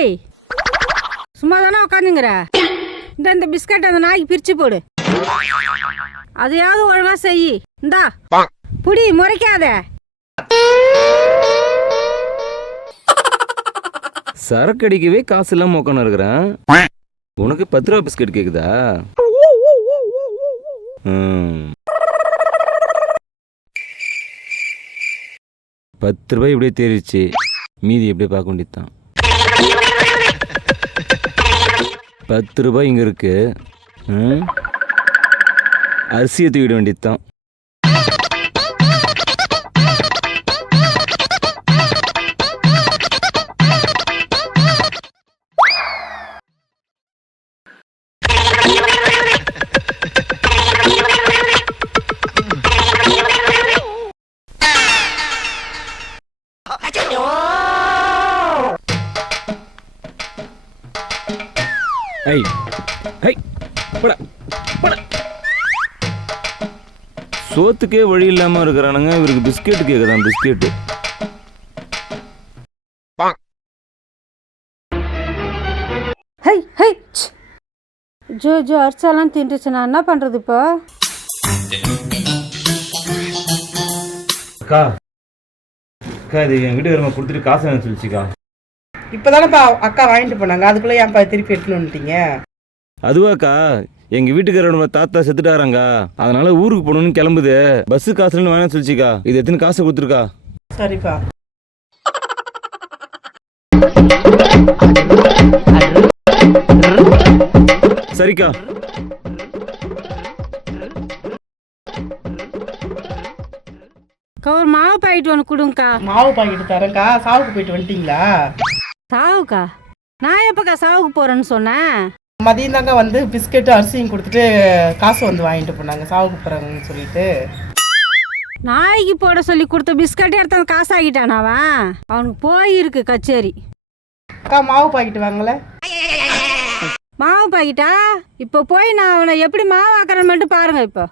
ஏய் சும்மா தானே உட்காந்துங்கிற இந்த இந்த பிஸ்கட் அந்த நாய்க்கு பிரிச்சு போடு. அதையாவது ஒழுங்கா செய். இந்தா புடி முறைக்காத. சரக்கு அடிக்கவே காசு இல்லாம உட்காந்து இருக்கிறேன் உனக்கு பத்து ரூபா பிஸ்கட் கேக்குதா? பத்து ரூபாய் இப்படியே தேறிச்சு மீதி எப்படியே பார்க்க வேண்டியதுதான். பத்து ரூபாய் இங்கே இருக்குது அரிசியை தூக்கிட வேண்டியதுதான். ஐ ஐ போடா போடா. சோத்துக்கே வழி இல்லாம இருக்கிறானுங்க. இவருக்கு பிஸ்கெட் கேக்குதான் பிஸ்கெட் ஹை ஹை ச். ஜோ ஜோ அரிசாலாம் தின்றுச்சு. நான் என்ன பண்ணுறது இப்போ? அக்கா அக்கா இது என் வீட்டுக்காரங்க கொடுத்துட்டு காசு வேணும் சொல்லிச்சுக்கா? இப்போதானப்பா அக்கா வாங்கிட்டு போனாங்க. அதுக்குள்ளே ஏன்ப்பா திருப்பி எடுத்துன்னு வந்துட்டீங்க? அதுவாக்கா எங்க வீட்டுக்காரோட தாத்தா செத்துட்டாராங்க. அதனால ஊருக்கு போகணும்னு கிளம்புது. பஸ் காசுன்னு வேணாம் சொல்லிச்சுக்கா. இது எத்தனை காசை கொடுத்துருக்கா? சரிப்பா. சரிக்கா. அக்கா, ஒரு மாவு பாக்கெட் ஒன்று கொடுங்கக்கா. மாவு பாக்கெட்டு தரேன்க்கா. சாவுக்கு போயிட்டு வந்துட்டீங்களா? சாவுக்கா? நான் எப்போக்கா சாவுக்கு போகிறேன்னு சொன்னேன்? மதியம் தாங்க வந்து பிஸ்கெட்டு அரிசியும் கொடுத்துட்டு காசு வந்து வாங்கிட்டு போனாங்க. சாவுக்கு போகிறாங்கன்னு சொல்லிட்டு. நாய்க்கு போட சொல்லி கொடுத்த பிஸ்கட் எடுத்து காசு ஆகிட்டான் அவன்? அவனுக்கு போயிருக்கு கச்சேரி. அக்கா மாவு பாக்கெட்டு வாங்கல? மாவு பாக்கெட்டா? இப்போ போய் நான் அவனை எப்படி மாவு ஆக்குறேன்னு மட்டும் பாருங்க இப்போ.